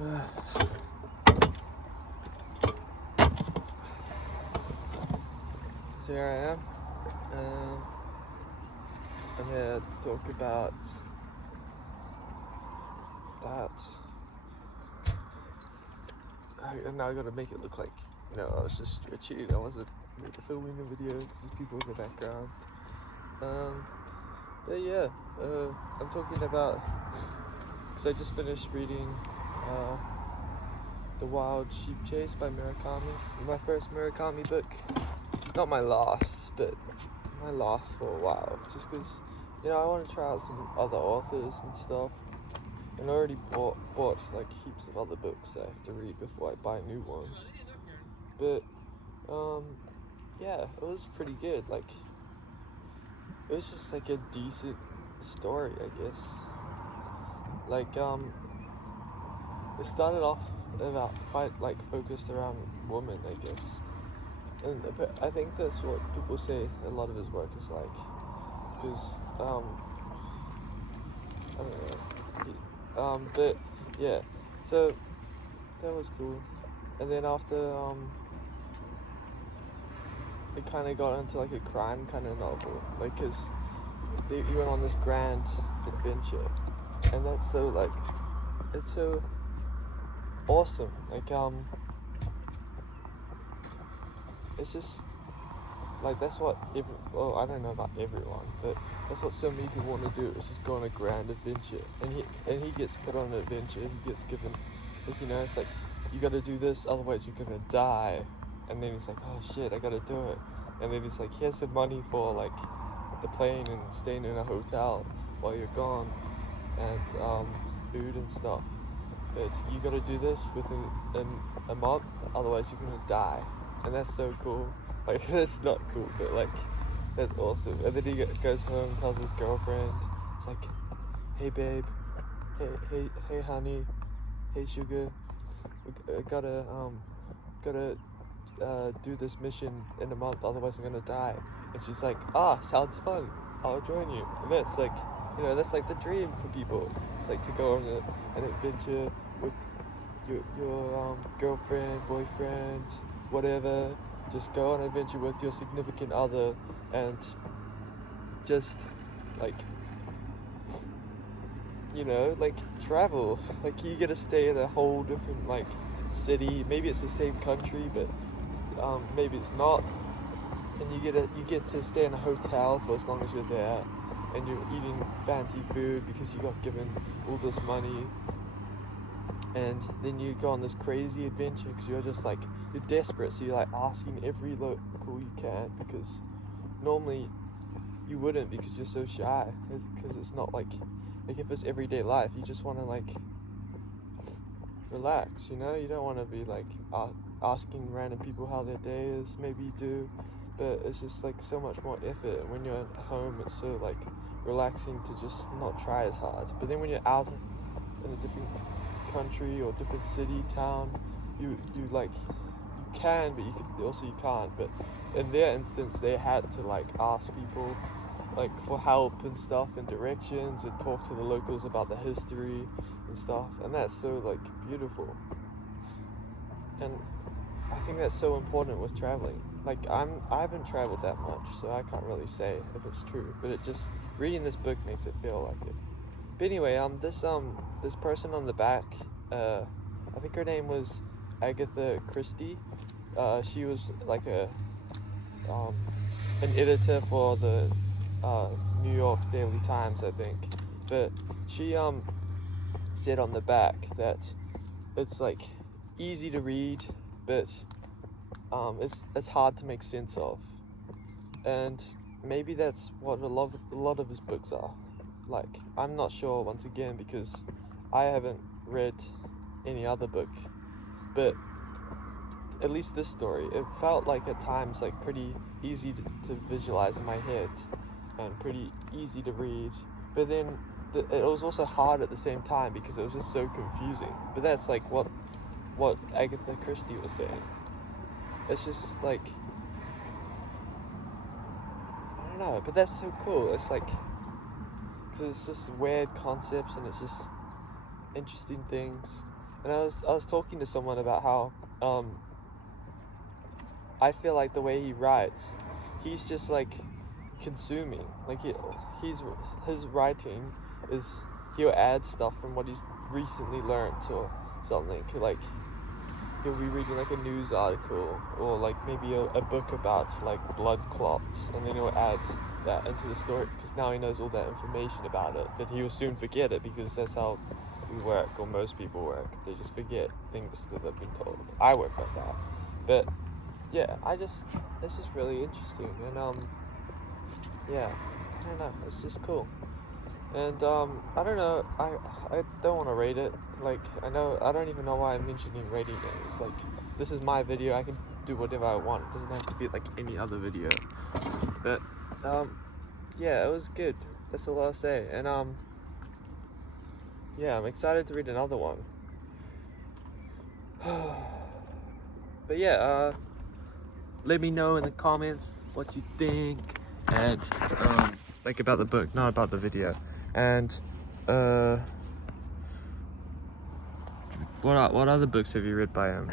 So here I am. I'm here to talk about that. And now I gotta make it look like, I was just stretching. I wasn't filming a video because there's people in the background. But yeah, I'm talking about, because I just finished reading The Wild Sheep Chase by Murakami. My first Murakami book. Not my last, but my last for a while. Just because, I want to try out some other authors and stuff. And I already bought like heaps of other books that I have to read before I buy new ones. But, yeah, it was pretty good. Like, it was just like a decent story, I guess. Like, it started off about quite like focused around women, I guess. And I think that's what people say a lot of his work is like. Because, I don't know. But yeah, so that was cool. And then after, it kind of got into like a crime kind of novel, like, cause he went on this grand adventure, and that's so like, it's so awesome. Like, it's just like that's what I don't know about everyone, but that's what so many people want to do, is just go on a grand adventure. And he gets put on an adventure. He gets given, like, it's like, you got to do this, otherwise you're gonna die. And then he's like, oh shit, I gotta do it. And then he's like, here's some money for like the plane and staying in a hotel while you're gone, and food and stuff. But you gotta do this within a month, otherwise you're gonna die. And that's so cool. Like, that's not cool, but like, that's awesome. And then he goes home, tells his girlfriend, it's like, hey babe, hey honey, hey sugar, I gotta do this mission in a month, otherwise I'm gonna die. And she's like, sounds fun, I'll join you. And that's like, that's like the dream for people. It's like to go on an adventure with your girlfriend, boyfriend, whatever. Just go on an adventure with your significant other and just like, like travel. Like, you get to stay in a whole different like city. Maybe it's the same country, but maybe it's not. And you get to stay in a hotel for as long as you're there, and you're eating fancy food because you got given all this money. And then you go on this crazy adventure because you're just like, you're desperate, so you're like asking every local you can, because normally you wouldn't, because you're so shy, because it's not like if it's everyday life, you just want to like relax, you don't want to be like asking random people how their day is. Maybe you do, but it's just like so much more effort. When you're at home, it's so like relaxing to just not try as hard. But then when you're out in a different country or different city, town, you can, but you can't. But in their instance, they had to like ask people like for help and stuff and directions, and talk to the locals about the history and stuff. And that's so like beautiful. And I think that's so important with traveling. Like, I haven't traveled that much, so I can't really say if it's true, but it just, reading this book makes it feel like it. But anyway, this person on the back, I think her name was Agatha Christie. She was like an editor for the New York Daily Times, I think. But she said on the back that it's like easy to read, but it's hard to make sense of. And maybe that's what a lot of his books are like. I'm not sure, once again, because I haven't read any other book, but at least this story, it felt like at times like pretty easy to visualize in my head, and pretty easy to read, but then it was also hard at the same time, because it was just so confusing. But that's like what Agatha Christie was saying. It's just like, I don't know, but that's so cool. It's like, because it's just weird concepts, and it's just interesting things. And I was talking to someone about how I feel like the way he writes, he's just like consuming. Like his writing is, he'll add stuff from what he's recently learned or something. Like he'll be reading like a news article or like maybe a book about like blood clots, and then he'll add that into the story because now he knows all that information about it. But he will soon forget it because that's how we work, or most people work. They just forget things that they've been told. I work like that. But yeah, it's just really interesting, and yeah, I don't know, it's just cool. And I don't know, I don't want to rate it. Like, I don't even know why I'm mentioning rating it. It's like, this is my video, I can do whatever I want. It doesn't have to be like any other video. But yeah, it was good. That's all I'll say. And yeah, I'm excited to read another one. But yeah, let me know in the comments what you think, and like about the book, not about the video. And what other books have you read by him?